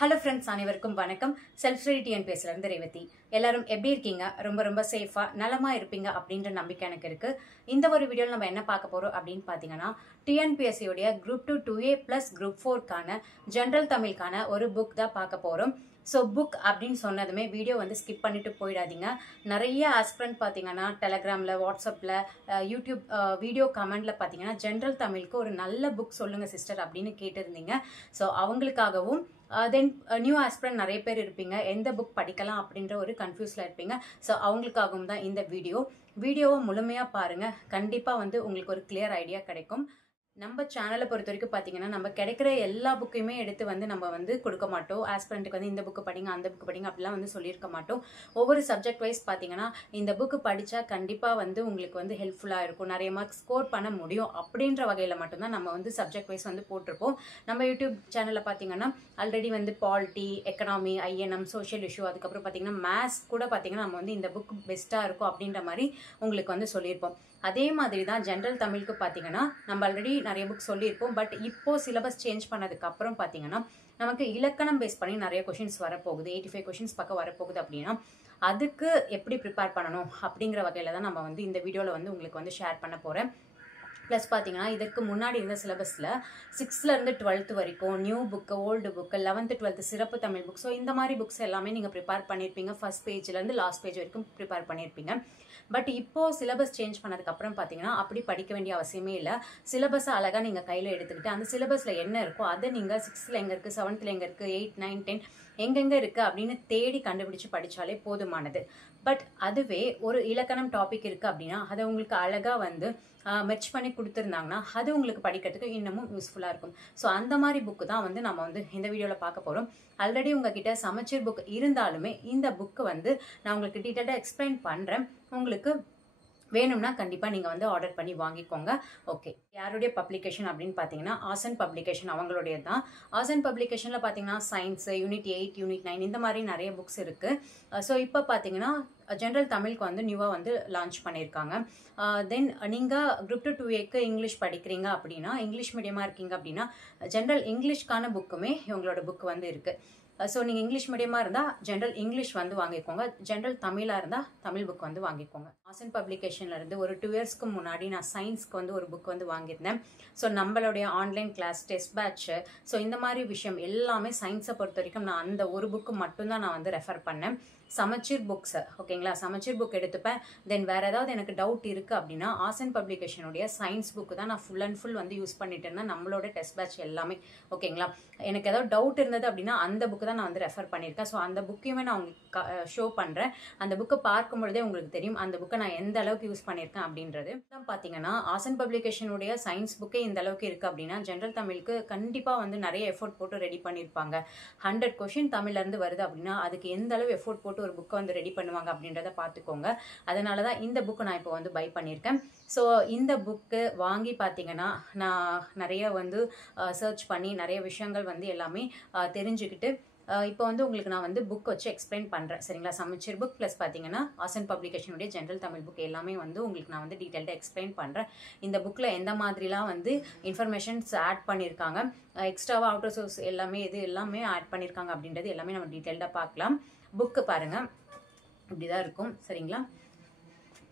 Hello friends, அனைவருக்கும் வணக்கம். Self study டிஎன்பிஎஸ்ல இருந்து ரேவதி. எல்லாரும் எப்படி இருக்கீங்க? ரொம்ப சேஃபா நலமா இருப்பீங்க அப்படின்ற நம்பிக்கை எனக்கு இருக்கு. இந்த ஒரு வீடியோவில் நம்ம என்ன பார்க்க போறோம் அப்படின்னு பார்த்தீங்கன்னா, டிஎன்பிஎஸ்சியோடைய குரூப் 2 2A ப்ளஸ் குரூப் 4க்கான ஜென்ரல் தமிழுக்கான ஒரு புக் தான் பார்க்க போறோம். ஸோ புக் அப்படின்னு சொன்னதுமே வீடியோ ஸ்கிப் பண்ணிட்டு போயிடாதீங்க. நிறைய ஆஸ்பிரண்ட் பார்த்தீங்கன்னா டெலகிராமில், வாட்ஸ்அப்பில், யூடியூப் வீடியோ கமெண்ட்ல பார்த்தீங்கன்னா ஜென்ரல் தமிழுக்கு ஒரு நல்ல புக் சொல்லுங்க சிஸ்டர் அப்படின்னு கேட்டிருந்தீங்க. ஸோ அவங்களுக்காகவும் தென் நியூ ஆஸ்பிரண்ட் நிறைய பேர் இருப்பீங்க, எந்த புக் படிக்கலாம் அப்படின்ற ஒரு கன்ஃபியூஸில் இருப்பீங்க. ஸோ அவங்களுக்காகவும் தான் இந்த வீடியோவை முழுமையாக பாருங்கள். கண்டிப்பாக உங்களுக்கு ஒரு கிளியர் ஐடியா கிடைக்கும். நம்ம சேனலை பொறுத்த வரைக்கும் பார்த்தீங்கன்னா, நம்ம கிடைக்கிற எல்லா புக்கையுமே எடுத்து நம்ம கொடுக்க மாட்டோம். ஆஸ்பிரண்ட்டுக்கு இந்த புக்கு படிங்க, அந்த புக்கு படிங்க அப்படிலாம் சொல்லியிருக்க மாட்டோம். ஒவ்வொரு சப்ஜெக்ட் வைஸ் பார்த்தீங்கன்னா, இந்த புக்கு படித்தா கண்டிப்பாக உங்களுக்கு ஹெல்ப்ஃபுல்லாக இருக்கும், நிறைய மார்க் ஸ்கோர் பண்ண முடியும் அப்படின்ற வகையில் மட்டும்தான் நம்ம சப்ஜெக்ட் வைஸ் போட்டிருப்போம். நம்ம யூடியூப் சேனலில் பார்த்தீங்கன்னா already polity, economy, INM, social issue, அதுக்கப்புறம் பார்த்தீங்கன்னா மேத்ஸ் கூட பார்த்தீங்கன்னா நம்ம இந்த புக் பெஸ்ட்டாக இருக்கும் அப்படின்ற மாதிரி உங்களுக்கு சொல்லியிருப்போம். அதே மாதிரி தான் ஜென்ரல் தமிழுக்கு பார்த்தீங்கன்னா நம்ம ஆல்ரெடி நிறைய புக் சொல்லியிருப்போம். பட் இப்போ சிலபஸ் சேஞ்ச் பண்ணதுக்கு அப்புறம் பார்த்தீங்கன்னா நமக்கு இலக்கணம் பேஸ் பண்ணி நிறைய கொஷின்ஸ் வரப்போகுது. 85 கொஷின்ஸ் பக்கம் வரப்போகுது. அப்படின்னா அதுக்கு எப்படி ப்ரிப்பேர் பண்ணணும் அப்படிங்கிற வகையில் தான் நம்ம இந்த வீடியோவில் உங்களுக்கு ஷேர் பண்ண போகிறேன். ப்ளஸ் பார்த்தீங்கன்னா இதற்கு முன்னாடி இருந்த சிலபஸில் 6th-லேருந்து 12th வரைக்கும் new book, old book, 11th 12th சிறப்பு தமிழ் புக், ஸோ இந்த மாதிரி புக்ஸ் எல்லாமே நீங்கள் ப்ரிப்பேர் பண்ணியிருப்பீங்க. ஃபர்ஸ்ட் பேஜ்லேருந்து லாஸ்ட் பேஜ் வரைக்கும் ப்ரிப்பேர் பண்ணியிருப்பீங்க. பட் இப்போது சிலபஸ் சேஞ்ச் பண்ணதுக்கப்புறம் பார்த்தீங்கன்னா அப்படி படிக்க வேண்டிய அவசியமே இல்லை. சிலபஸை அழகாக நீங்கள் கையில் எடுத்துக்கிட்டு அந்த சிலபஸில் என்ன இருக்கோ அதை நீங்கள் 6th எங்கே இருக்குது, 7th எங்கே இருக்குது, 8, 9, 10 எங்கெங்கே இருக்குது அப்படின்னு தேடி கண்டுபிடிச்சு படித்தாலே போதுமானது. பட் அதுவே ஒரு இலக்கணம் டாபிக் இருக்குது அப்படின்னா அதை உங்களுக்கு அழகாக மெர்ச் பண்ணி கொடுத்துருந்தாங்கன்னா அது உங்களுக்கு படிக்கிறதுக்கு இன்னமும் யூஸ்ஃபுல்லாக இருக்கும். ஸோ அந்த மாதிரி புக்கு தான் நம்ம இந்த வீடியோவில் பார்க்க போகிறோம். ஆல்ரெடி உங்ககிட்ட சமச்சீர் புக் இருந்தாலுமே இந்த புக்கு நான் உங்களுக்கு டீட்டெயிலாக எக்ஸ்பிளைன் பண்ணுறேன். உங்களுக்கு வேணும்னா கண்டிப்பாக நீங்கள் ஆர்டர் பண்ணி வாங்கிக்கோங்க. ஓகே, யாருடைய பப்ளிகேஷன் அப்படின்னு பார்த்தீங்கன்னா ஆசன் பப்ளிகேஷன் அவங்களுடைய தான். ஆசன் பப்ளிகேஷனில் பார்த்தீங்கன்னா சயின்ஸு, யூனிட் 8, யூனிட் 9 இந்த மாதிரி நிறைய புக்ஸ் இருக்குது. ஸோ இப்போ பார்த்தீங்கன்னா ஜென்ரல் தமிழுக்கு நியூவாக லான்ச் பண்ணியிருக்காங்க. தென் நீங்கள் குரூப் 2 2Aக்கு இங்கிலீஷ் படிக்கிறீங்க அப்படின்னா, இங்கிலீஷ் மீடியமாக இருக்கீங்க அப்படின்னா ஜென்ரல் இங்கிலீஷ்க்கான புக்குமே இவங்களோட புக் இருக்குது. ஸோ நீங்கள் இங்கிலீஷ் மீடியமாக இருந்தால் ஜென்ரல் இங்கிலீஷ் வாங்கிக்கோங்க. ஜென்ரல் தமிழாக இருந்தால் தமிழ் புக் வாங்கிக்கோங்க. ஆசன் பப்ளிகேஷன்லேருந்து ஒரு 2 இயர்ஸ்க்கு முன்னாடி நான் சயின்ஸ்க்கு ஒரு புக் வாங்கியிருந்தேன். ஸோ நம்மளுடைய online class, test batch, so இந்த மாதிரி விஷயம் எல்லாமே சயின்ஸை பொறுத்த வரைக்கும் நான் அந்த ஒரு புக்கு மட்டும்தான் நான் ரெஃபர் பண்ணேன். சமச்சீர் புக்ஸ், ஓகேங்களா, சமச்சீர் புக் எடுத்துப்பேன். தென் வேறு ஏதாவது எனக்கு டவுட் இருக்குது அப்படின்னா ஆசன் பப்ளிகேஷனுடைய சயின்ஸ் புக்கு தான் நான் ஃபுல் அண்ட் ஃபுல் யூஸ் பண்ணிட்டு இருந்தேன். நம்மளோட டெஸ்ட் பேட்ச் எல்லாமே, ஓகேங்களா. எனக்கு ஏதாவது டவுட் இருந்தது அப்படின்னா அந்த புக்கு தான் நான் ரெஃபர் பண்ணியிருக்கேன். ஸோ அந்த புக்கையுமே நான் உங்களுக்கு ஷோ பண்ணுறேன். அந்த புக்கை பார்க்கும் பொழுதே உங்களுக்கு தெரியும் அந்த புக்கை நான் எந்த அளவுக்கு யூஸ் பண்ணியிருக்கேன் அப்படின்றது. பார்த்தீங்கன்னா ஆசன் பப்ளிகேஷனுடைய சயின்ஸ் புக்கே இந்த அளவுக்கு இருக்குது அப்படின்னா ஜென்ரல் தமிழுக்கு கண்டிப்பாக நிறைய எஃபோர்ட் போட்டு ரெடி பண்ணியிருப்பாங்க. 100 கொஷின் தமிழ்லேருந்து வருது அப்படின்னா அதுக்கு எந்த அளவு எஃபோர்ட் போட்டு ஒரு புக்கை ரெடி பண்ணுவாங்க அப்படின்றத பார்த்துக்கோங்க. அதனால தான் இந்த புக்கு நான் இப்போ பை பண்ணியிருக்கேன். ஸோ இந்த புக்கு வாங்கி பார்த்தீங்கன்னா நான் நிறைய சர்ச் பண்ணி நிறைய விஷயங்கள் எல்லாமே தெரிஞ்சுக்கிட்டு இப்போ உங்களுக்கு நான் புக் வச்சு எக்ஸ்பிளைன் பண்ணுறேன், சரிங்களா. சமச்சீர் புக் ப்ளஸ் பார்த்தீங்கன்னா ஆசன் பப்ளிகேஷனுடைய ஜென்ரல் தமிழ் புக் எல்லாமே உங்களுக்கு நான் டீட்டெயில்டாக எக்ஸ்பிளைன் பண்ணுறேன். இந்த புக்கில் எந்த மாதிரிலாம் இன்ஃபர்மேஷன்ஸ் ஆட் பண்ணியிருக்காங்க, எக்ஸ்ட்ராவாக அவுட்டர் சோர்ஸ் எல்லாமே ஆட் பண்ணியிருக்காங்க அப்படின்றது எல்லாமே நம்ம டீட்டெயில்டாக பார்க்கலாம். புக்கு பாருங்கள், இப்படி தான் இருக்கும், சரிங்களா.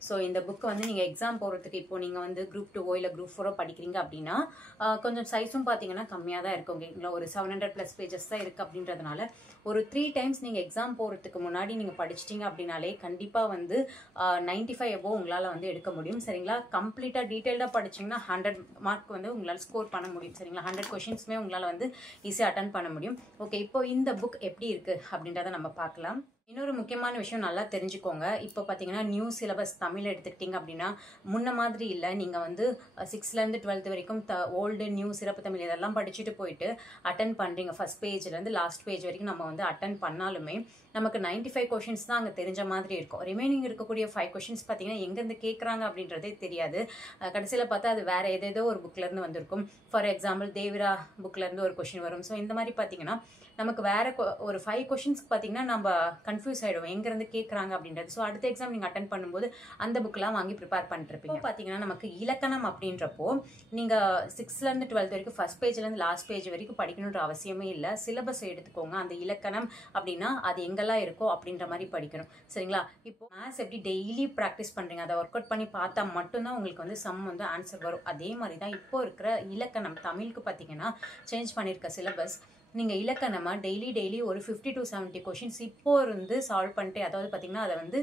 ஸோ இந்த புக்கு நீங்கள் எக்ஸாம் போகிறதுக்கு இப்போ நீங்கள் குரூப் 2 இல்லை குரூப் 4 படிக்கிறீங்க அப்படின்னா கொஞ்சம் சைஸும் பார்த்தீங்கன்னா கம்மியாக தான் இருக்கும், ஓகேங்களா. ஒரு 700+ பேஜஸ் தான் இருக்குது. அப்படின்றதுனால ஒரு 3 டைம்ஸ் நீங்கள் எக்ஸாம் போகிறதுக்கு முன்னாடி நீங்கள் படிச்சிட்டிங்க அப்படின்னாலே கண்டிப்பாக 95 எபோவ் உங்களால் எடுக்க முடியும், சரிங்களா. கம்ப்ளீட்டாக டீட்டெயில்டாக படிச்சிங்கன்னா 100 மார்க் உங்களால் ஸ்கோர் பண்ண முடியும், சரிங்களா. 100 கொஷின்ஸுமே உங்களால் ஈஸியாக அட்டன் பண்ண முடியும். ஓகே, இப்போ இந்த புக் எப்படி இருக்குது அப்படின்றத நம்ம பார்க்கலாம். இன்னொரு முக்கியமான விஷயம் நல்லா தெரிஞ்சுக்கோங்க. இப்போ பார்த்தீங்கன்னா நியூ சிலபஸ் தமிழ் எடுத்துக்கிட்டிங்க அப்படின்னா முன்ன மாதிரி இல்லை. நீங்கள் 6th-லேருந்து 12th வரைக்கும் ஓல்டு, நியூ, சிறப்பு தமிழ் இதெல்லாம் படிச்சுட்டு போயிட்டு அட்டன் பண்ணுறீங்க. ஃபர்ஸ்ட் பேஜ்லேருந்து லாஸ்ட் பேஜ் வரைக்கும் நம்ம அட்டன் பண்ணாலுமே நமக்கு 95 கொஷின்ஸ் தான் அங்கே தெரிஞ்ச மாதிரி இருக்கும். ரிமைனிங் இருக்கக்கூடிய 5 கொஷின்ஸ் பார்த்தீங்கன்னா எங்கேருந்து கேட்குறாங்க அப்படின்றதே தெரியாது. கடைசியில் பார்த்தா அது வேறு ஏதேதோ ஒரு புக்லேருந்து வந்திருக்கும். ஃபார் எக்ஸாம்பிள் தேவிரா புக்லேருந்து ஒரு கொஷின் வரும். ஸோ இந்த மாதிரி பார்த்தீங்கன்னா நமக்கு வேறு ஒரு 5 கொஷின்ஸ்க்கு பார்த்தீங்கன்னா நம்ம கன்ஃபியூஸ் ஆகிடும் எங்கேருந்து கேட்குறாங்க அப்படின்றது. ஸோ அடுத்த எக்ஸாம் நீங்கள் அட்டன் பண்ணும்போது அந்த புக்கெலாம் வாங்கி ப்ரிப்பேர் பண்ணிட்டுருப்பீங்க. பார்த்தீங்கன்னா நமக்கு இலக்கணம் அப்படின்றப்போ நீங்கள் 6th-12th வரைக்கும் ஃபர்ஸ்ட் பேஜ்லேருந்து லாஸ்ட் பேஜ் வரைக்கும் படிக்கணுன்ற அவசியமே இல்லை. சிலபஸ் எடுத்துக்கோங்க. அந்த இலக்கணம் அப்படின்னா அது எங்கெல்லாம் இருக்கோ அப்படின்ற மாதிரி படிக்கணும். சரிங்களா? இப்போ மேத்ஸ் எப்படி டெய்லி ப்ராக்டிஸ் பண்ணுறீங்க, அதை ஒர்க் அவுட் பண்ணி பார்த்தா மட்டும்தான் உங்களுக்கு வந்து சம் வந்து ஆன்சர் வரும். அதே மாதிரி தான் இப்போ இருக்கிற இலக்கணம் தமிழுக்கு பார்த்தீங்கன்னா சேஞ்ச் பண்ணியிருக்க சிலபஸ். நீங்கள் இலக்கணமாக டெய்லி ஒரு 50 to 70 கொஷின்ஸ் இப்போ இருந்து சால்வ் பண்ணிட்டு, அதாவது பார்த்தீங்கன்னா அதை வந்து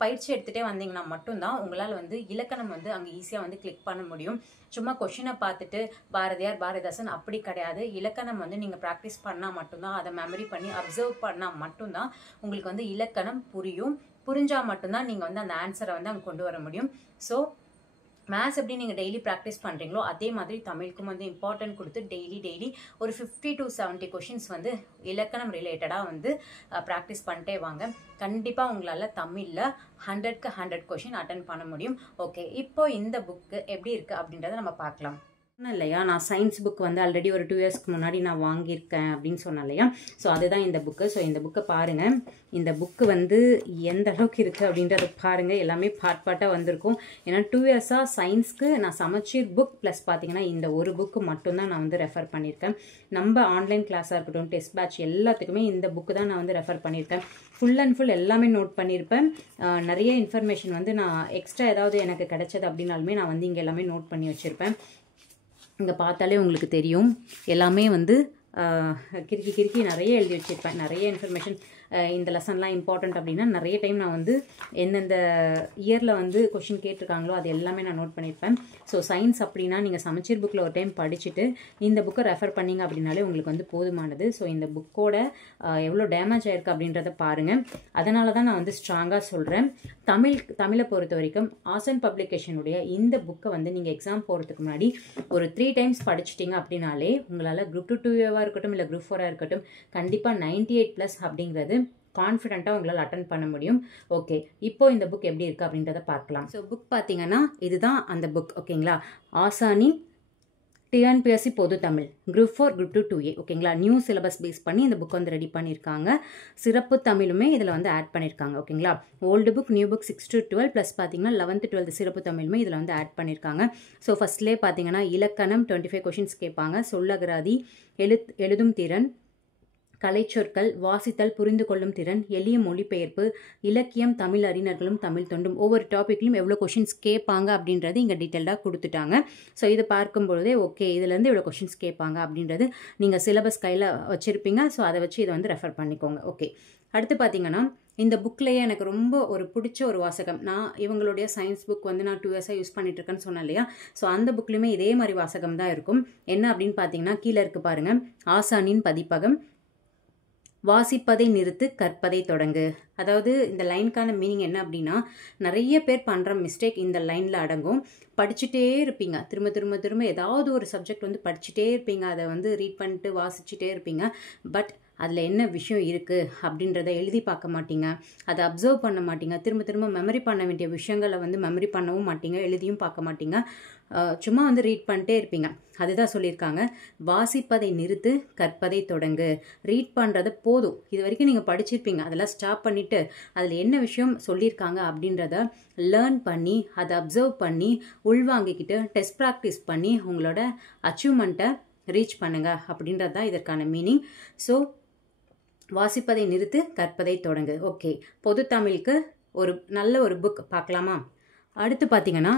பயிற்சி எடுத்துகிட்டே வந்தீங்கன்னா மட்டும்தான் உங்களால் வந்து இலக்கணம் வந்து அங்கே ஈஸியாக வந்து கிளிக் பண்ண முடியும். சும்மா கொஷினை பார்த்துட்டு பாரதியார் பாரதிதாசன் அப்படி கிடையாது. இலக்கணம் வந்து நீங்கள் ப்ராக்டிஸ் பண்ணால் மட்டும்தான், அதை மெமரி பண்ணி அப்சர்வ் பண்ணால் மட்டும்தான் உங்களுக்கு வந்து இலக்கணம் புரியும். புரிஞ்சால் மட்டும்தான் நீங்கள் வந்து அந்த ஆன்சரை வந்து அங்கே கொண்டு வர முடியும். ஸோ மேத்ஸ் எப்படி நீங்கள் டெய்லி ப்ராக்டிஸ் பண்ணுறீங்களோ அதே மாதிரி தமிழுக்கும் வந்து இம்பார்ட்டன்ட் கொடுத்து டெய்லி ஒரு 50 to 70 கொஷின்ஸ் வந்து இலக்கணம் ரிலேட்டடாக வந்து ப்ராக்டிஸ் பண்ணிட்டே வாங்க. கண்டிப்பாக உங்களால் தமிழில் 100க்கு 100 கொஷின் அட்டன் பண்ண முடியும். ஓகே, இப்போ இந்த புக்கு எப்படி இருக்குது அப்படின்றத நம்ம பார்க்கலாம். இல்லையா, நான் சயின்ஸ் புக் வந்து ஆல்ரெடி ஒரு 2 இயர்ஸ்க்கு முன்னாடி நான் வாங்கியிருக்கேன் அப்படின்னு சொன்னேன் இல்லையா. ஸோ அதுதான் இந்த புக்கு. ஸோ இந்த புக்கை பாருங்கள். இந்த புக்கு வந்து எந்த அளவுக்கு இருக்குது அப்படின்றத பாருங்கள். எல்லாமே பார்ட்டாக வந்திருக்கும். ஏன்னா 2 இயர்ஸாக சயின்ஸ்க்கு நான் சமச்சீர் புக் ப்ளஸ் பார்த்தீங்கன்னா இந்த ஒரு புக்கு மட்டும்தான் நான் வந்து ரெஃபர் பண்ணியிருக்கேன். நம்ம ஆன்லைன் கிளாஸாக இருக்கட்டும், டெஸ்ட் பேட்ச் எல்லாத்துக்குமே இந்த புக்கு தான் நான் வந்து ரெஃபர் பண்ணியிருக்கேன். ஃபுல் அண்ட் ஃபுல் எல்லாமே நோட் பண்ணியிருப்பேன். நிறைய இன்ஃபர்மேஷன் வந்து நான் எக்ஸ்ட்ரா ஏதாவது எனக்கு கிடைச்சது அப்படின்னாலுமே நான் வந்து இங்கே எல்லாமே நோட் பண்ணி வச்சுருப்பேன். இங்கே பார்த்தாலே உங்களுக்கு தெரியும், எல்லாமே வந்து கிறுக்கி நிறைய எழுதி வச்சுருப்பேன். நிறைய இன்ஃபர்மேஷன் இந்த லெசன்லாம் இம்பார்ட்டண்ட் அப்படின்னா நிறைய டைம் நான் வந்து எந்தெந்த இயரில் வந்து கொஷின் கேட்டிருக்காங்களோ அது எல்லாமே நான் நோட் பண்ணியிருப்பேன். ஸோ சயின்ஸ் அப்படின்னா நீங்கள் சமச்சீர் புக்கில் ஒரு டைம் படிச்சுட்டு இந்த புக்கை ரெஃபர் பண்ணிங்க அப்படின்னாலே உங்களுக்கு வந்து போதுமானது. ஸோ இந்த புக்கோட எவ்வளோ டேமேஜ் ஆயிருக்கு அப்படின்றத பாருங்கள். அதனால தான் நான் வந்து ஸ்ட்ராங்காக சொல்கிறேன். தமிழை பொறுத்த வரைக்கும் ஆசன் பப்ளிகேஷனுடைய இந்த புக்கை வந்து நீங்கள் எக்ஸாம் போகிறதுக்கு முன்னாடி ஒரு 3 டைம்ஸ் படிச்சிட்டிங்க அப்படின்னாலே உங்களால் குரூப் 2 இருக்கட்டும் இல்லை குரூப் 4 இருக்கட்டும் கண்டிப்பாக 98+ அப்படிங்கிறது கான்ஃபிடென்ட்டாக உங்களால் அட்டன் பண்ண முடியும். ஓகே, இப்போ இந்த புக் எப்படி இருக்குது அப்படின்றத பார்க்கலாம். ஸோ புக் பார்த்தீங்கன்னா இதுதான் அந்த புக். ஓகேங்களா, ஆசானி டிஎன்பிஎஸ்சி பொது தமிழ் குரூப் 4 குரூப் 2 2A. ஓகேங்களா, நியூ சிலபஸ் பேஸ் பண்ணி இந்த புக் வந்து ரெடி பண்ணியிருக்காங்க. சிறப்பு தமிழுமே இதில் வந்து ஆட் பண்ணியிருக்காங்க. ஓகேங்களா, old book new book 6 to 12 plus பார்த்தீங்கன்னா 11th 12th சிறப்பு தமிழுமே இதில் வந்து ஆட் பண்ணியிருக்காங்க. ஸோ ஃபர்ஸ்ட்லேயே பார்த்தீங்கன்னா இலக்கணம் 25 கொஷின்ஸ் கேட்பாங்க. சொல்லகராதி, எழுதும் திறன், கலைச்சொற்கள், வாசித்தல், புரிந்து கொள்ளும் திறன், எளிய மொழிபெயர்ப்பு, இலக்கியம், தமிழ் அறிஞர்களும் தமிழ் தொண்டும், ஒவ்வொரு டாப்பிக்லையும் எவ்வளோ கொஷின்ஸ் கேட்பாங்க அப்படின்றது இங்கே டீட்டெயில்டாக கொடுத்துட்டாங்க. ஸோ இதை பார்க்கும்பொழுதே ஓகே இதுலேருந்து இவ்வளோ கொஷின்ஸ் கேட்பாங்க அப்படின்றது நீங்கள் சிலபஸ் கையில் வச்சுருப்பீங்க. ஸோ அதை வச்சு இதை வந்து ரெஃபர் பண்ணிக்கோங்க. ஓகே, அடுத்து பார்த்தீங்கன்னா இந்த புக்லேயே எனக்கு ரொம்ப ஒரு பிடிச்ச ஒரு வாசகம், நான் இவங்களுடைய சயின்ஸ் புக் வந்து நான் 2 இயர்ஸாக யூஸ் பண்ணிட்டு இருக்கேன்னு சொன்னேன் இல்லையா. ஸோ அந்த புக்லையுமே இதே மாதிரி வாசகம் தான் இருக்கும். என்ன அப்படின்னு பார்த்தீங்கன்னா கீழே இருக்குது பாருங்கள், ஆசானின் பதிப்பகம், வாசிப்பதை நிறுத்து, கற்பதை தொடங்கு. அதாவது இந்த லைனுக்கான மீனிங் என்ன அப்படின்னா, நிறைய பேர் பண்ணுற மிஸ்டேக் இந்த லைனில் அடங்கும். படிச்சுட்டே இருப்பீங்க, திரும்ப ஏதாவது ஒரு சப்ஜெக்ட் வந்து படிச்சுட்டே இருப்பீங்க, அதை வந்து ரீட் பண்ணிட்டு வாசிச்சுட்டே இருப்பீங்க. பட் அதில் என்ன விஷயம் இருக்குது அப்படின்றத எழுதி பார்க்க மாட்டீங்க, அதை அப்சர்வ் பண்ண மாட்டீங்க, திரும்ப மெமரி பண்ண வேண்டிய விஷயங்களை வந்து மெமரி பண்ணவும் மாட்டீங்க, எழுதியும் பார்க்க மாட்டீங்க, சும்மா வந்து ரீட் பண்ணிட்டே இருப்பீங்க. அதுதான் சொல்லியிருக்காங்க, வாசிப்பதை நிறுத்து, கற்பதை தொடங்கு. ரீட் பண்ணுறது போதும், இது வரைக்கும் நீங்கள் படிச்சிருப்பீங்க, அதெல்லாம் ஸ்டாப் பண்ணிவிட்டு அதில் என்ன விஷயம் சொல்லியிருக்காங்க அப்படின்றத லேர்ன் பண்ணி அதை அப்சர்வ் பண்ணி உள்வாங்கிக்கிட்டு டெஸ்ட் ப்ராக்டிஸ் பண்ணி உங்களோட அச்சீவ்மெண்ட்டை ரீச் பண்ணுங்க அப்படின்றது தான் இதற்கான மீனிங். ஸோ வாசிப்பதை நிறுத்து, கற்பதை தொடங்கு. ஓகே, பொது தமிழுக்கு ஒரு நல்ல ஒரு புக் பார்க்கலாமா? அடுத்து பார்த்தீங்கன்னா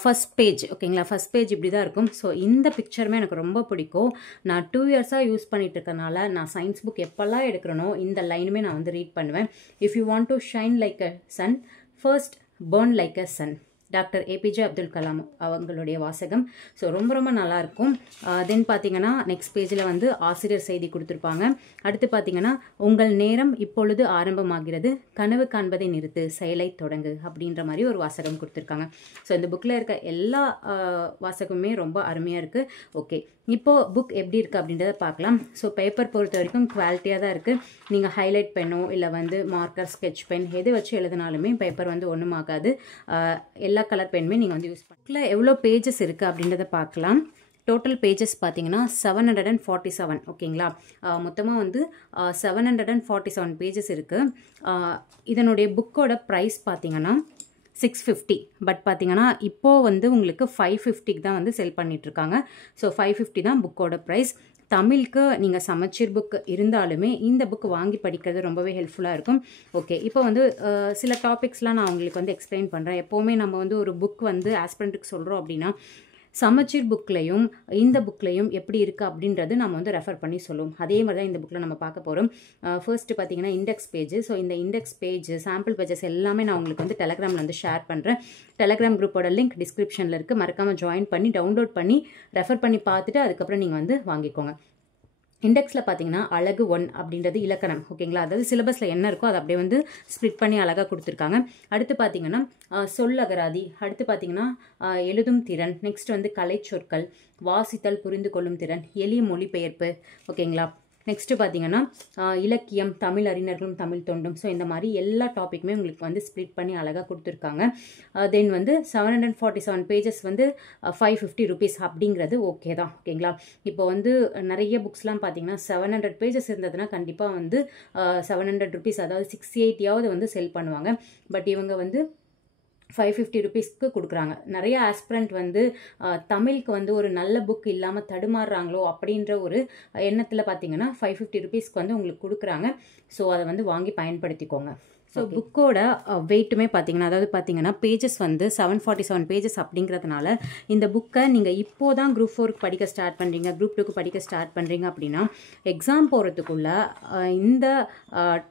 ஃபர்ஸ்ட் பேஜ். ஓகேங்களா, ஃபர்ஸ்ட் பேஜ் இப்படி தான் இருக்கும். ஸோ இந்த பிக்சருமே எனக்கு ரொம்ப பிடிக்கும். நான் 2 இயர்ஸாக யூஸ் பண்ணிட்டு இருக்கனால நான் சயின்ஸ் புக் எப்போல்லாம் எடுக்கிறனோ இந்த லைனுமே நான் வந்து ரீட் பண்ணுவேன். If you want to shine like a sun, first burn like a sun. Doctor APJ Abdul Kalam அவங்களுடைய வாசகம். ஸோ ரொம்ப நல்லாயிருக்கும். தென் பார்த்தீங்கன்னா நெக்ஸ்ட் பேஜில் வந்து ஆசிரியர் செய்தி கொடுத்துருப்பாங்க. அடுத்து பார்த்தீங்கன்னா உங்கள் நேரம் இப்பொழுது ஆரம்பமாகிறது, கனவு காண்பதை நிறுத்து, செயலை தொடங்கு அப்படின்ற மாதிரி ஒரு வாசகம் கொடுத்துருக்காங்க. ஸோ இந்த புக்கில் இருக்க எல்லா வாசகமுமே ரொம்ப அருமையாக இருக்குது. ஓகே, இப்போது புக் எப்படி இருக்குது அப்படின்றத பார்க்கலாம். ஸோ பேப்பர் பொறுத்த வரைக்கும் குவாலிட்டியாக தான் இருக்குது. நீங்கள் ஹைலைட் பென்னோ இல்லை வந்து மார்க்கர், ஸ்கெட்ச் பென் எது வச்சு எழுதினாலுமே பேப்பர் வந்து ஒன்றும் ஆகாது. எல்லா கலர் பென்னுமே நீங்கள் வந்து யூஸ் பண்ணலாம். எவ்வளோ பேஜஸ் இருக்குது அப்படின்றத பார்க்கலாம். டோட்டல் பேஜஸ் பார்த்தீங்கன்னா 747. ஓகேங்களா, மொத்தமாக வந்து 747 பேஜஸ் இருக்குது. இதனுடைய புக்கோட ப்ரைஸ் பார்த்தீங்கன்னா 650. பட் பார்த்தீங்கன்னா இப்போது வந்து உங்களுக்கு 550க்கு தான் வந்து செல் பண்ணிகிட்ருக்காங்க. ஸோ 550 தான் புக்கோட ப்ரைஸ். தமிழுக்கு நீங்கள் சமச்சீர் புக் இருந்தாலுமே இந்த புக் வாங்கி படிக்கிறது ரொம்பவே ஹெல்ப்ஃபுல்லாக இருக்கும். ஓகே, இப்போ வந்து சில டாபிக்ஸ்லாம் நான் உங்களுக்கு வந்து எக்ஸ்பிளைன் பண்ணுறேன். எப்போவுமே நம்ம வந்து ஒரு புக் வந்து ஆஸ்பிரண்ட்டுக்கு சொல்கிறோம் அப்படின்னா சமச்சீர் புக்லையும் இந்த புக்லையும் எப்படி இருக்குது அப்படின்றது நம்ம வந்து ரெஃபர் பண்ணி சொல்லுவோம். அதே மாதிரி தான் இந்த புக்கில் நம்ம பார்க்க போகிறோம். ஃபர்ஸ்ட்டு பார்த்தீங்கன்னா இண்டெக்ஸ் பேஜ். ஸோ இந்த இண்டெக்ஸ் பேஜ் சாம்பிள் பேஜஸ் எல்லாமே நான் உங்களுக்கு வந்து டெலகிராமில் வந்து ஷேர் பண்ணுறேன். டெலகிராம் குரூப்போட லிங்க் டிஸ்கிரிப்ஷனில் இருக்குது. மறக்காமல் ஜாயின் பண்ணி டவுன்லோட் பண்ணி ரெஃபர் பண்ணி பார்த்துட்டு அதுக்கப்புறம் நீங்கள் வந்து வாங்கிக்கோங்க. இண்டெக்ஸில் பார்த்தீங்கன்னா அழகு 1 அப்படின்றது இலக்கணம். ஓகேங்களா, அதாவது சிலபஸில் என்ன இருக்கோ அதை அப்படியே வந்து ஸ்ப்ளிட் பண்ணி அழகாக கொடுத்துருக்காங்க. அடுத்து பார்த்தீங்கன்னா சொல்லகராதி. அடுத்து பார்த்தீங்கன்னா எழுதும் திறன். நெக்ஸ்ட் வந்து கலைச்சொற்கள், வாசித்தல், புரிந்து கொள்ளும் திறன், எளிய மொழிபெயர்ப்பு. ஓகேங்களா, நெக்ஸ்ட்டு பார்த்தீங்கன்னா இலக்கியம், தமிழ் அறிஞர்களும் தமிழ் தொண்டும். ஸோ இந்த மாதிரி எல்லா டாப்பிக்குமே உங்களுக்கு வந்து ஸ்ப்ளிட் பண்ணி அழகாக கொடுத்துருக்காங்க. தென் வந்து 747 பேஜஸ் வந்து 550 rupees அப்படிங்கிறது ஓகே தான். ஓகேங்களா, இப்போ வந்து நிறைய புக்ஸ்லாம் பார்த்தீங்கன்னா 700 பேஜஸ் இருந்ததுன்னா கண்டிப்பாக வந்து 700 rupees, அதாவது 680 வந்து செல் பண்ணுவாங்க. பட் இவங்க வந்து 550 rupeesக்கு கொடுக்குறாங்க. நிறைய ஆஸ்பிரண்ட் வந்து தமிழுக்கு வந்து ஒரு நல்ல புக் இல்லாமல் தடுமாறுறாங்களோ அப்படின்ற ஒரு எண்ணத்தில் பார்த்தீங்கன்னா 550 rupeesக்கு வந்து உங்களுக்கு கொடுக்குறாங்க. ஸோ அதை வந்து வாங்கி பயன்படுத்திக்கோங்க. ஸோ புக்கோட வெயிட்டுமே பார்த்தீங்கன்னா, அதாவது பார்த்தீங்கன்னா பேஜஸ் வந்து 747 பேஜஸ் அப்படிங்கிறதுனால இந்த புக்கை நீங்கள் இப்போ தான் குரூப் 4க்கு படிக்க ஸ்டார்ட் பண்ணுறீங்க, குரூப் 2க்கு படிக்க ஸ்டார்ட் பண்ணுறீங்க அப்படின்னா எக்ஸாம் போகிறதுக்குள்ள இந்த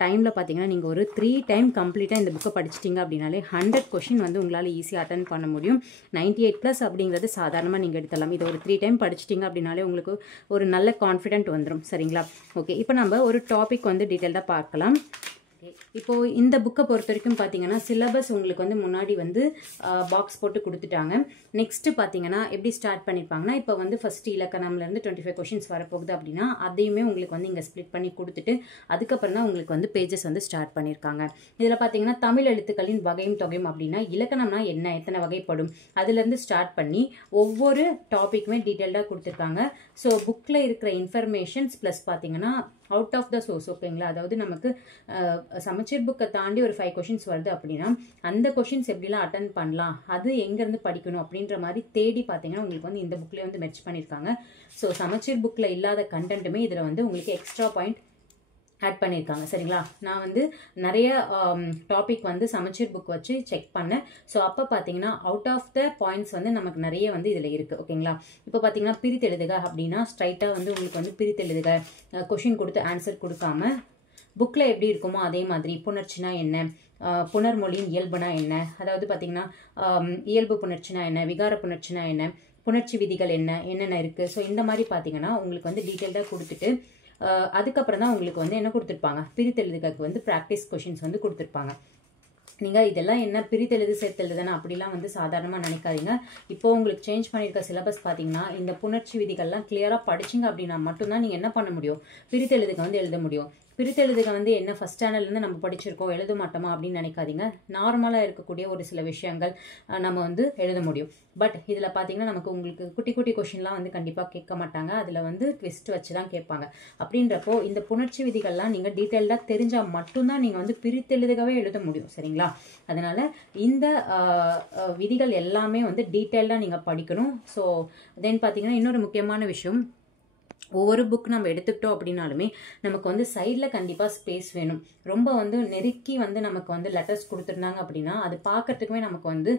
டைமில் பார்த்தீங்கன்னா நீங்கள் ஒரு 3 டைம் கம்ப்ளீட்டாக இந்த புக்கை படிச்சிட்டிங்க அப்படின்னாலே 100 கொஷின் வந்து உங்களால் ஈஸியாக அட்டன் பண்ண முடியும். 98+ அப்படிங்கிறது சாதாரணமாக நீங்கள் எடுத்துடலாம். இதை ஒரு 3 டைம் படிச்சிட்டிங்க அப்படின்னாலே உங்களுக்கு ஒரு நல்ல கான்ஃபிடென்ட் வந்துடும். சரிங்களா, ஓகே, இப்போ நம்ம ஒரு டாபிக் வந்து டீட்டெயில்டாக பார்க்கலாம். இப்போது இந்த புக்கை பொறுத்த வரைக்கும் பார்த்தீங்கன்னா சிலபஸ் உங்களுக்கு வந்து முன்னாடி வந்து பாக்ஸ் போட்டு கொடுத்துட்டாங்க. நெக்ஸ்ட்டு பார்த்தீங்கன்னா எப்படி ஸ்டார்ட் பண்ணியிருப்பாங்கன்னா, இப்போ வந்து ஃபஸ்ட்டு இலக்கணம்லேருந்து 25 கொஷின்ஸ் வரப்போகுது அப்படின்னா அதையுமே உங்களுக்கு வந்து இங்கே ஸ்ப்ளிட் பண்ணி கொடுத்துட்டு அதுக்கப்புறம் தான் உங்களுக்கு வந்து பேஜஸ் வந்து ஸ்டார்ட் பண்ணியிருக்காங்க. இதில் பார்த்தீங்கன்னா தமிழ் எழுத்துக்களின் வகையும் தொகையும் அப்படின்னா இலக்கணம்னா என்ன, எத்தனை வகைப்படும், அதுலேருந்து ஸ்டார்ட் பண்ணி ஒவ்வொரு டாப்பிக்குமே டீட்டெயில்டாக கொடுத்துருக்காங்க. ஸோ புக்கில் இருக்கிற இன்ஃபர்மேஷன்ஸ் ப்ளஸ் பார்த்தீங்கன்னா அவுட் ஆஃப் த சோர்ஸ். ஓகேங்களா, அதாவது நமக்கு சமச்சீர் புக்கை தாண்டி ஒரு 5 கொஷின்ஸ் வருது அப்படின்னா அந்த கொஷின்ஸ் எப்படிலாம் அட்டன் பண்ணலாம், அது எங்கேருந்து படிக்கணும் அப்படின்ற மாதிரி தேடி பார்த்தீங்கன்னா உங்களுக்கு வந்து இந்த புக்லேயே வந்து மெர்ச் பண்ணியிருக்காங்க. ஸோ சமச்சீர் புக்கில் இல்லாத கண்டென்ட்டுமே இதில் வந்து உங்களுக்கு எக்ஸ்ட்ரா பாயிண்ட் ஆட் பண்ணியிருக்காங்க. சரிங்களா, நான் வந்து நிறைய டாபிக் வந்து சமச்சீர் புக் வச்சு செக் பண்ணேன். ஸோ அப்போ பார்த்தீங்கன்னா அவுட் ஆஃப் த பாயிண்ட்ஸ் வந்து நமக்கு நிறைய வந்து இதில் இருக்குது. ஓகேங்களா, இப்போ பார்த்தீங்கன்னா பிரித்தெழுதுக அப்படின்னா ஸ்ட்ரைட்டாக வந்து உங்களுக்கு வந்து பிரித்தெழுதுக கொஷின் கொடுத்து ஆன்சர் கொடுக்காம புக்கில் எப்படி இருக்குமோ அதே மாதிரி புணர்ச்சினா என்ன, புணர்மொழியின் இயல்புனா என்ன, அதாவது பார்த்தீங்கன்னா இயல்பு புணர்ச்சினா என்ன, விகார புணர்ச்சினா என்ன, புணர்ச்சி விதிகள் என்னென்ன இருக்குது. ஸோ இந்த மாதிரி பார்த்தீங்கன்னா உங்களுக்கு வந்து டீட்டெயில்டாக கொடுத்துட்டு அதுக்கப்புறம் தான் உங்களுக்கு வந்து என்ன கொடுத்துருப்பாங்க, பிரித்தெழுதுக்கு வந்து ப்ராக்டிஸ் கொஷின்ஸ் வந்து கொடுத்துருப்பாங்க. நீங்கள் இதெல்லாம் என்ன பிரித்தெழுது சேர்த்தெழுது தானே அப்படிலாம் வந்து சாதாரணமாக நினைக்காதீங்க. இப்போ உங்களுக்கு சேஞ்ச் பண்ணியிருக்க சிலபஸ் பார்த்தீங்கன்னா இந்த புணர்ச்சி விதிகள்லாம் கிளியராக படிச்சிங்க அப்படின்னா மட்டும்தான் நீங்கள் என்ன பண்ண முடியும், பிரித்தெழுதுக்கு வந்து எழுத முடியும். பிரித்தெழுதுக வந்து என்ன ஃபஸ்ட் ஸ்டாண்டர்ட்லேருந்து நம்ம படிச்சிருக்கோம் எழுத மாட்டோமா அப்படின்னு நினைக்காதீங்க. நார்மலாக இருக்கக்கூடிய ஒரு சில விஷயங்கள் நம்ம வந்து எழுத முடியும். பட் இதில் பார்த்தீங்கன்னா நமக்கு உங்களுக்கு குட்டி குட்டி கொஷின்லாம் வந்து கண்டிப்பாக கேட்க மாட்டாங்க, அதில் வந்து ட்விஸ்ட் வச்சு தான் கேட்பாங்க. அப்படின்றப்போ இந்த புணர்ச்சி விதிகள்லாம் நீங்கள் டீட்டெயில்டாக தெரிஞ்சால் மட்டும்தான் நீங்கள் வந்து பிரித்தெழுதுகவே எழுத முடியும். சரிங்களா, அதனால் இந்த விதிகள் எல்லாமே வந்து டீட்டெயில்டாக நீங்கள் படிக்கணும். ஸோ தென் பார்த்தீங்கன்னா இன்னொரு முக்கியமான விஷயம், ஒவ்வொரு புக் நம்ம எடுத்துக்கிட்டோம் அப்படின்னாலுமே நமக்கு வந்து சைடில் கண்டிப்பாக ஸ்பேஸ் வேணும். ரொம்ப வந்து நெருக்கி வந்து நமக்கு வந்து லெட்டர்ஸ் கொடுத்துருந்தாங்க அப்படின்னா அது பார்க்கறதுக்குமே நமக்கு வந்து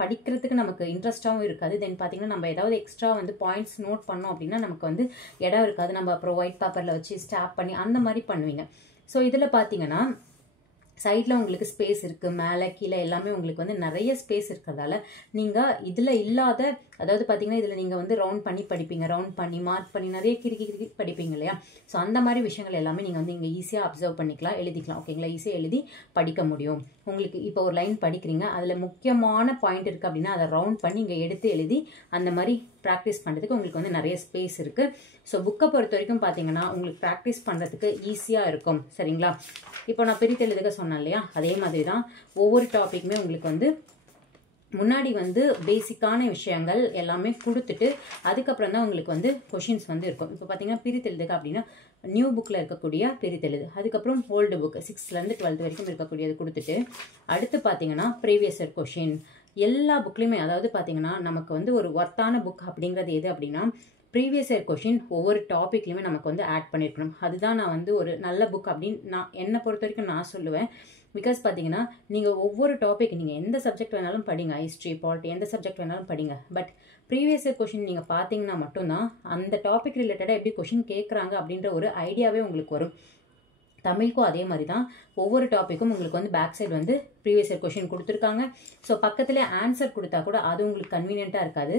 படிக்கிறதுக்கு நமக்கு இன்ட்ரெஸ்டாகவும் இருக்காது. தென் பார்த்தீங்கன்னா நம்ம ஏதாவது எக்ஸ்ட்ரா வந்து பாயிண்ட்ஸ் நோட் பண்ணோம் அப்படின்னா நமக்கு வந்து இடம் இருக்காது. நம்ம அப்புறம் ஒயிட் பேப்பரில் வச்சு ஸ்டாப் பண்ணி அந்த மாதிரி பண்ணுவீங்க. ஸோ இதில் பார்த்தீங்கன்னா சைடில் உங்களுக்கு ஸ்பேஸ் இருக்குது, மேலே கீழே எல்லாமே உங்களுக்கு வந்து நிறைய ஸ்பேஸ் இருக்கிறதால நீங்கள் இதில் இல்லாத, அதாவது பார்த்தீங்கன்னா இதில் நீங்கள் வந்து ரவுண்ட் பண்ணி படிப்பீங்க, ரவுண்ட் பண்ணி மார்க் பண்ணி நிறைய கிறுக்கி படிப்பீங்க இல்லையா. ஸோ அந்த மாதிரி விஷயங்கள் எல்லாமே நீங்கள் வந்து இங்கே ஈஸியாக அப்சர்வ் பண்ணிக்கலாம், எழுதிக்கலாம். ஓகேங்களா, ஈஸியாக எழுதி படிக்க முடியும். உங்களுக்கு இப்போ ஒரு லைன் படிக்கிறீங்க, அதில் முக்கியமான பாயிண்ட் இருக்குது அப்படின்னா அதை ரவுண்ட் பண்ணி இங்கே எடுத்து எழுதி அந்த மாதிரி ப்ராக்டிஸ் பண்ணுறதுக்கு உங்களுக்கு வந்து நிறைய ஸ்பேஸ் இருக்குது. ஸோ புக்கை பொறுத்த வரைக்கும் பார்த்தீங்கன்னா உங்களுக்கு ப்ராக்டிஸ் பண்ணுறதுக்கு ஈஸியாக இருக்கும். சரிங்களா, இப்போ நான் பிரித்தெழுதுக சொன்னேன் இல்லையா, அதே மாதிரி தான் ஒவ்வொரு டாப்பிக்குமே உங்களுக்கு வந்து முன்னாடி வந்து பேசிக்கான விஷயங்கள் எல்லாமே கொடுத்துட்டு அதுக்கப்புறம் தான் உங்களுக்கு வந்து கொஷின்ஸ் வந்து இருக்கும். இப்போ பார்த்தீங்கன்னா பிரித்தெழுதுக்கு அப்படின்னா நியூ புக்கில் இருக்கக்கூடிய பிரித்தெழுது, அதுக்கப்புறம் ஓல்டு புக் 6லேருந்து 12th வரைக்கும் இருக்கக்கூடியது கொடுத்துட்டு அடுத்து பார்த்தீங்கன்னா ப்ரீவியஸ் இயர் கொஷின் எல்லா புக்லையுமே, அதாவது பார்த்தீங்கன்னா நமக்கு வந்து ஒரு ஒர்த்தான புக் அப்படிங்கிறது எது அப்படின்னா ப்ரீவியஸ் இயர் கொஷின் ஒவ்வொரு டாப்பிக்லையுமே நமக்கு வந்து ஆட் பண்ணியிருக்கணும். அதுதான் நான் வந்து ஒரு நல்ல புக் அப்படின்னு நான் என்னை பொறுத்த வரைக்கும் நான் சொல்லுவேன். பிகாஸ் பார்த்தீங்கன்னா நீங்கள் ஒவ்வொரு டாபிக் நீங்கள் எந்த சப்ஜெக்ட் வேணாலும் படிங்க, ஹிஸ்ட்ரி பாலிட்டி எந்த சப்ஜெக்ட் வேணாலும் படிங்க, பட் ப்ரீவியஸ் இயர் கொஷின் நீங்கள் பார்த்தீங்கன்னா மட்டும்தான் அந்த டாபிக் ரிலேட்டடாக எப்படி கொஷின் கேட்குறாங்க அப்படின்ற ஒரு ஐடியாவே உங்களுக்கு வரும். தமிழுக்கும் அதே மாதிரி தான், ஒவ்வொரு டாப்பிக்கும் உங்களுக்கு வந்து பேக் சைடு வந்து ப்ரீவியஸ் இயர் கொஷின் கொடுத்துருக்காங்க. ஸோ பக்கத்துலேயே ஆன்சர் கொடுத்தா கூட அது உங்களுக்கு கன்வீனியண்ட்டாக இருக்காது.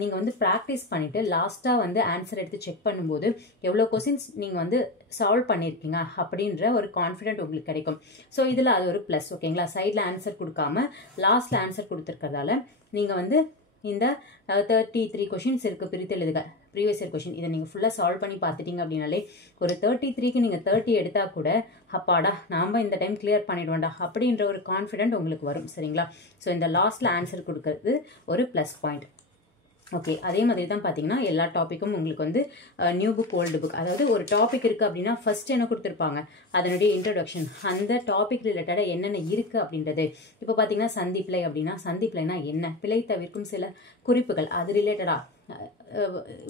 நீங்கள் வந்து ப்ராக்டிஸ் பண்ணிவிட்டு லாஸ்ட்டாக வந்து ஆன்சர் எடுத்து செக் பண்ணும்போது எவ்வளோ கொஷின்ஸ் நீங்கள் வந்து சால்வ் பண்ணியிருக்கீங்க அப்படின்ற ஒரு கான்ஃபிடென்ட் உங்களுக்கு கிடைக்கும். ஸோ இதில் அது ஒரு ப்ளஸ். ஓகேங்களா, சைடில் ஆன்சர் கொடுக்காம லாஸ்ட்டில் ஆன்சர் கொடுத்துருக்கிறதால நீங்கள் வந்து இந்த 33 கொஷின்ஸ் இருக்குது பிரித்தெழுதுக ப்ரீவியஸ் இயர் கொஷின், இதை நீங்கள் ஃபுல்லாக சால்வ் பண்ணி பார்த்துட்டீங்க அப்படின்னாலே ஒரு 33க்கு நீங்கள் 30 எடுத்தால் கூட அப்பாடா நாம் இந்த டைம் கிளியர் பண்ணிடுவோம்டா அப்படின்ற ஒரு கான்ஃபிடென்ட் உங்களுக்கு வரும். சரிங்களா, ஸோ இந்த லாஸ்ட்டில் ஆன்சர் கொடுக்கறது ஒரு ப்ளஸ் பாயிண்ட். ஓகே, அதே மாதிரி தான் பார்த்தீங்கன்னா எல்லா டாப்பிக்கும் உங்களுக்கு வந்து நியூ புக் ஓல்டு புக், அதாவது ஒரு டாபிக் இருக்குது அப்படின்னா ஃபர்ஸ்ட் என்ன கொடுத்துருப்பாங்க அதனுடைய இன்ட்ரடக்ஷன், அந்த டாபிக் ரிலேட்டடாக என்னென்ன இருக்குது அப்படின்றது. இப்போ பார்த்தீங்கன்னா சந்தி பிழை அப்படின்னா சந்தி பிழைனா என்ன, பிழை தவிர்க்கும் சில குறிப்புகள், அது ரிலேட்டடாக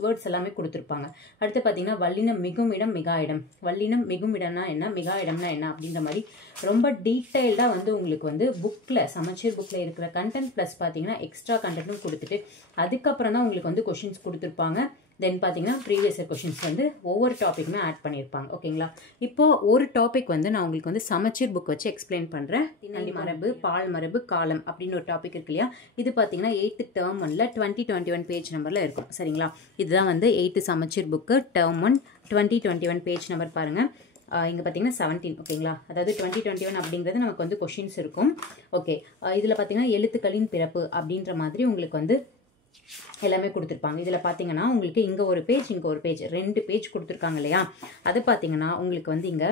வேர்ட்ஸ் எல்லாமே கொடுத்துருப்பாங்க. அடுத்து பார்த்தீங்கன்னா வல்லினம் மிகும் இடம் மிகா இடம், வல்லினம் மிகும் இடம்னா என்ன, மிகா இடம்னா என்ன அப்படின்ற மாதிரி ரொம்ப டீட்டெயில்டாக வந்து உங்களுக்கு வந்து புக்கில் சமச்சீர் புக்கில் இருக்கிற கண்டென்ட் ப்ளஸ் பார்த்தீங்கன்னா எக்ஸ்ட்ரா கண்டென்ட்டும் கொடுத்துட்டு அதுக்கப்புறம் தான் உங்களுக்கு வந்து கொஷின்ஸ் கொடுத்துருப்பாங்க. தென் பார்த்தீங்கன்னா ப்ரீவியஸ் இயர் கொஷின்ஸ் வந்து ஒவ்வொரு டாப்பிக்குமே ஆட் பண்ணியிருப்பாங்க. ஓகேங்களா, இப்போது ஒரு டாபிக் வந்து நான் உங்களுக்கு வந்து சமச்சீர் புக் வச்சு எக்ஸ்பிளைன் பண்ணுறேன். திணை மரபு, பால் மரபு, காலம் அப்படின்னு ஒரு டாபிக் இருக்கு இல்லையா, இது பார்த்தீங்கன்னா 8th டேர்ம் 1ல் 2021 பேஜ் நம்பரில் இருக்கும். சரிங்களா, இதுதான் வந்து 8th சமச்சீர் புக்கு டேர்ம் 1 2021 பேஜ் நம்பர் பாருங்கள். இங்கே பார்த்தீங்கன்னா 17. ஓகேங்களா, அதாவது 2021 அப்படிங்கிறது நமக்கு வந்து கொஷின்ஸ் இருக்கும். ஓகே, இதில் பார்த்தீங்கன்னா எழுத்துக்களின் பிறப்பு அப்படின்ற மாதிரி உங்களுக்கு வந்து எல்லாமே கொடுத்துருப்பாங்க. இதில் பார்த்தீங்கன்னா உங்களுக்கு இங்கே ஒரு பேஜ் இங்கே ஒரு பேஜ் 2 பேஜ் கொடுத்துருக்காங்க இல்லையா, அது பார்த்தீங்கன்னா உங்களுக்கு வந்து இங்கே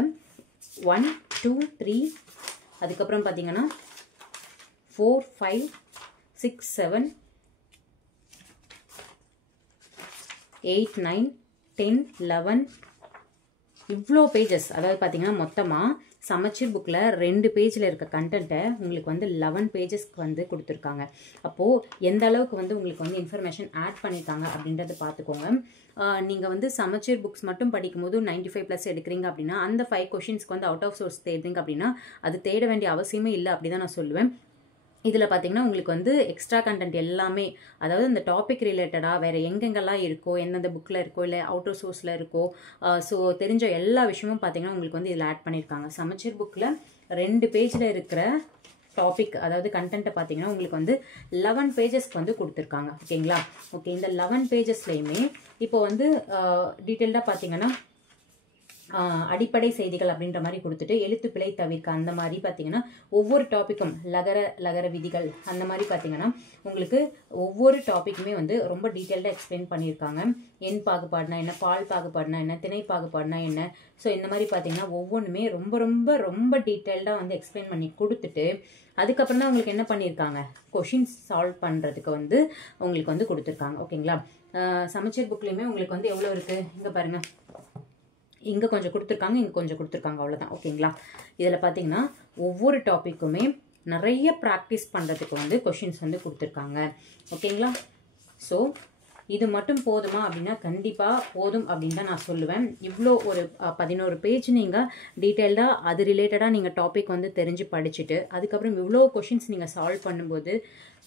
1 2 3 அதுக்கப்புறம் பார்த்தீங்கன்னா 4 5 6 7 8 9 10 11 இவ்வளோ பேஜஸ், அதாவது பார்த்தீங்கன்னா மொத்தமாக சமச்சீர் புக்கில் 2 பேஜில் இருக்க கண்டென்ட்டை உங்களுக்கு வந்து 11 பேஜஸ்க்கு வந்து கொடுத்துருக்காங்க. அப்போது எந்த அளவுக்கு வந்து உங்களுக்கு வந்து இன்ஃபர்மேஷன் ஆட் பண்ணியிருக்காங்க அப்படின்றத பார்த்துக்கோங்க. நீங்கள் வந்து சமச்சீர் புக்ஸ் மட்டும் படிக்கும்போது 95+ எடுக்கிறீங்க அப்படின்னா அந்த 5 கொஷின்ஸ்க்கு வந்து அவுட் ஆஃப் சோர்ஸ் தேடுறீங்க அப்படின்னா அது தேட வேண்டிய அவசியமே இல்லை அப்படி தான் நான் சொல்லுவேன். இதில் பார்த்தீங்கன்னா உங்களுக்கு வந்து எக்ஸ்ட்ரா கண்டென்ட் எல்லாமே, அதாவது இந்த டாபிக் ரிலேட்டடாக வேறு எங்கெங்கெல்லாம் இருக்கோ, எந்தெந்த புக்கில் இருக்கோ இல்லை அவுட் ஆஃப் சோர்ஸில் இருக்கோ, ஸோ தெரிஞ்ச எல்லா விஷயமும் பார்த்தீங்கன்னா உங்களுக்கு வந்து இதில் ஆட் பண்ணியிருக்காங்க. சமச்சீர் புக்கில் 2 பேஜில் இருக்கிற டாபிக் அதாவது கண்டென்ட்டை பார்த்தீங்கன்னா உங்களுக்கு வந்து 11 பேஜஸ்க்கு வந்து கொடுத்துருக்காங்க. ஓகேங்களா, ஓகே, இந்த 11 பேஜஸ்லேயுமே இப்போ வந்து டீட்டெயில்டாக பார்த்தீங்கன்னா அடிப்படை செய்திகள் அப்படின்ற மாதிரி கொடுத்துட்டு எழுத்துப்பிழை தவிர்க்க அந்த மாதிரி பார்த்தீங்கன்னா ஒவ்வொரு டாப்பிக்கும் லகர விதிகள் அந்த மாதிரி பார்த்தீங்கன்னா உங்களுக்கு ஒவ்வொரு டாப்பிக்குமே வந்து ரொம்ப டீட்டெயில்டாக எக்ஸ்பிளைன் பண்ணியிருக்காங்க. எண் பாகுபாடுனா என்ன, பால் பாகுபாடுனா என்ன, திணை பாகுபாடுனா என்ன, ஸோ இந்த மாதிரி பார்த்தீங்கன்னா ஒவ்வொன்றுமே ரொம்ப ரொம்ப ரொம்ப டீட்டெயில்டாக வந்து எக்ஸ்பிளைன் பண்ணி கொடுத்துட்டு அதுக்கப்புறம் தான் உங்களுக்கு என்ன பண்ணியிருக்காங்க கொஷின்ஸ் சால்வ் பண்ணுறதுக்கு வந்து உங்களுக்கு வந்து கொடுத்துருக்காங்க. ஓகேங்களா, சமச்சீர் புக்லேயுமே உங்களுக்கு வந்து எவ்வளோ இருக்குது இங்கே பாருங்கள், இங்கே கொஞ்சம் கொடுத்துருக்காங்க இங்கே கொஞ்சம் கொடுத்துருக்காங்க அவ்வளோதான். ஓகேங்களா, இதில் பார்த்தீங்கன்னா ஒவ்வொரு டாப்பிக்குமே நிறைய ப்ராக்டிஸ் பண்ணுறதுக்கு வந்து கொஷின்ஸ் வந்து கொடுத்துருக்காங்க. ஓகேங்களா, ஸோ இது மட்டும் போதுமா அப்படின்னா கண்டிப்பாக போதும் அப்படின்னு தான் நான் சொல்லுவேன். இவ்வளோ ஒரு 11 பேஜ் நீங்கள் டீட்டெயில்டாக அது ரிலேட்டடாக நீங்கள் டாபிக் வந்து தெரிஞ்சு படிச்சுட்டு அதுக்கப்புறம் இவ்வளோ கொஷின்ஸ் நீங்கள் சால்வ் பண்ணும்போது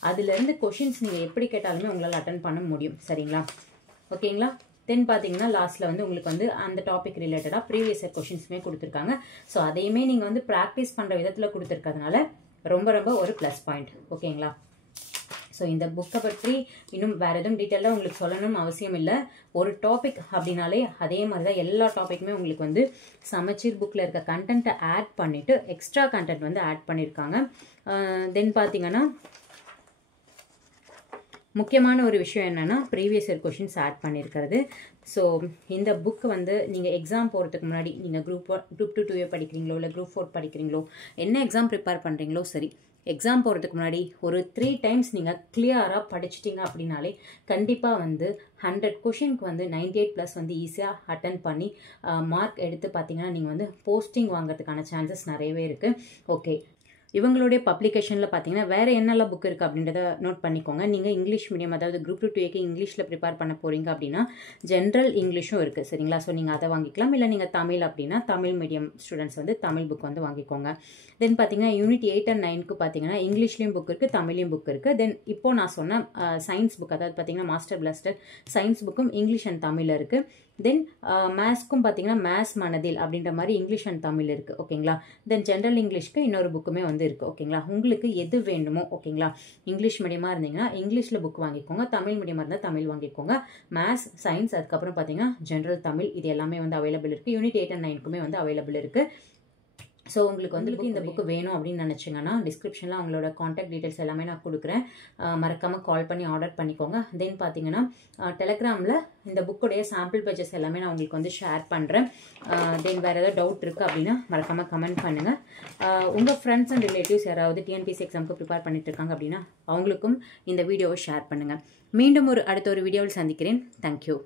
அதுலேருந்து கொஷின்ஸ் நீங்கள் எப்படி கேட்டாலுமே உங்களால் அட்டன் பண்ண முடியும். சரிங்களா, ஓகேங்களா. தென் பார்த்தீங்கன்னா லாஸ்ட்டில் வந்து உங்களுக்கு வந்து அந்த டாபிக் ரிலேட்டடாக ப்ரீவியஸ் இயர் கொஷின்ஸுமே கொடுத்துருக்காங்க. ஸோ அதையுமே நீங்கள் வந்து ப்ராக்டிஸ் பண்ணுற விதத்தில் கொடுத்துருக்கிறதுனால ரொம்ப ரொம்ப ஒரு ப்ளஸ் பாயிண்ட். ஓகேங்களா, ஸோ இந்த புக்கை பற்றி இன்னும் வேறு எதுவும் டீட்டெயிலாக உங்களுக்கு சொல்லணும்னு அவசியம் இல்லை. ஒரு டாபிக் அப்படின்னாலே அதே மாதிரி தான் எல்லா டாப்பிக்குமே உங்களுக்கு வந்து சமச்சீர் புக்கில் இருக்க கண்டென்ட்டை ஆட் பண்ணிவிட்டு எக்ஸ்ட்ரா கண்டென்ட் வந்து ஆட் பண்ணியிருக்காங்க. தென் பார்த்தீங்கன்னா முக்கியமான ஒரு விஷயம் என்னென்னா ப்ரீவியஸ் இயர் கொஷின்ஸ் ஆட் பண்ணியிருக்கிறது. ஸோ இந்த புக்கு வந்து நீங்கள் எக்ஸாம் போகிறதுக்கு முன்னாடி நீங்கள் குரூப் 2 படிக்கிறீங்களோ இல்லை குரூப் 4 படிக்கிறீங்களோ என்ன எக்ஸாம் ப்ரிப்பேர் பண்ணுறீங்களோ சரி, எக்ஸாம் போகிறதுக்கு முன்னாடி ஒரு 3 டைம்ஸ் நீங்கள் கிளியராக படிச்சிட்டிங்க அப்படின்னாலே கண்டிப்பாக வந்து 100 கொஷினுக்கு வந்து 98+ வந்து ஈஸியாக அட்டன் பண்ணி மார்க் எடுத்து பார்த்தீங்கன்னா நீங்கள் வந்து போஸ்டிங் வாங்குறதுக்கான சான்சஸ் நிறையவே இருக்குது. ஓகே, இவங்களுடைய பப்ளிகேஷனில் பார்த்தீங்கன்னா வேறு என்னெல்லாம் புக் இருக்குது அப்படின்றத நோட் பண்ணிக்கோங்க. நீங்கள் இங்கிலீஷ் மீடியம், அதாவது குரூப் 2 இங்கிலீஷில் ப்ரிப்பேர் பண்ண போகிறீங்க அப்படின்னா ஜென்ரல் இங்கிலீஷும் இருக்குது சரிங்களா. ஸோ நீங்கள் அதை வாங்கிக்கலாம். இல்லை நீங்கள் தமிழ் அப்படின்னா தமிழ் மீடியம் ஸ்டூடெண்ட்ஸ் வந்து தமிழ் புக் வந்து வாங்கிக்கோங்க. தென் பார்த்தீங்கன்னா யூனிட் 8 and 9க்கு பார்த்தீங்கன்னா இங்கிலீஷ்லேயும் புக் இருக்குது, தமிழ்லையும் புக் இருக்குது. தென் இப்போது நான் சொன்ன சயின்ஸ் புக், அதாவது பார்த்தீங்கன்னா மாஸ்டர் பிளாஸ்டர் சயின்ஸ் புக்கும் இங்கிலீஷ் அண்ட் தமிழில் இருக்குது. தென் மேத்ஸ்க்கும் பார்த்தீங்கன்னா மேத்ஸ் மனதில் அப்படின்ற மாதிரி இங்கிலீஷ் அண்ட் தமிழ் இருக்குது ஓகேங்களா. தென் ஜென்ரல் இங்கிலீஷ்க்கு இன்னொரு புக்குமே வந்து இருக்குது ஓகேங்களா. உங்களுக்கு எது வேணுமோ ஓகேங்களா. இங்கிலீஷ் மீடியமாக இருந்தீங்கன்னா இங்கிலீஷில் புக் வாங்கிக்கோங்க, தமிழ் மீடியமாக இருந்தால் தமிழ் வாங்கிக்கோங்க. மேத்ஸ், சயின்ஸ், அதுக்கப்புறம் பார்த்தீங்கன்னா ஜென்ரல் தமிழ், இது எல்லாமே வந்து அவைலபிள் இருக்குது. யூனிட் 8 and 9க்குமே வந்து அவைலபிள் இருக்குது. ஸோ உங்களுக்கு வந்து இந்த புக்கு வேணும் அப்படின்னு நினச்சிங்கன்னா டிஸ்கிரிப்ஷனில் அவங்களோட காண்டாக்ட் டீட்டெயில்ஸ் எல்லாமே நான் கொடுக்குறேன். மறக்காமல் கால் பண்ணி ஆர்டர் பண்ணிக்கோங்க. தென் பார்த்தீங்கன்னா டெலகிராமில் இந்த புக்குடைய சாம்பிள் பேஜஸ் எல்லாமே நான் உங்களுக்கு வந்து ஷேர் பண்ணுறேன். தென் வேறு ஏதாவது டவுட் இருக்குது அப்படின்னா மறக்காமல் கமெண்ட் பண்ணுங்கள். உங்கள் ஃப்ரெண்ட்ஸ் அண்ட் ரிலேட்டிவ்ஸ் யாராவது டிஎன்பிஎஸ்சி எக்ஸாமுக்கு ப்ரிப்பேர் பண்ணிட்டு இருக்காங்க அப்படின்னா அவங்களுக்கும் இந்த வீடியோவை ஷேர் பண்ணுங்கள். மீண்டும் அடுத்த ஒரு வீடியோவில் சந்திக்கிறேன். தேங்க்யூ.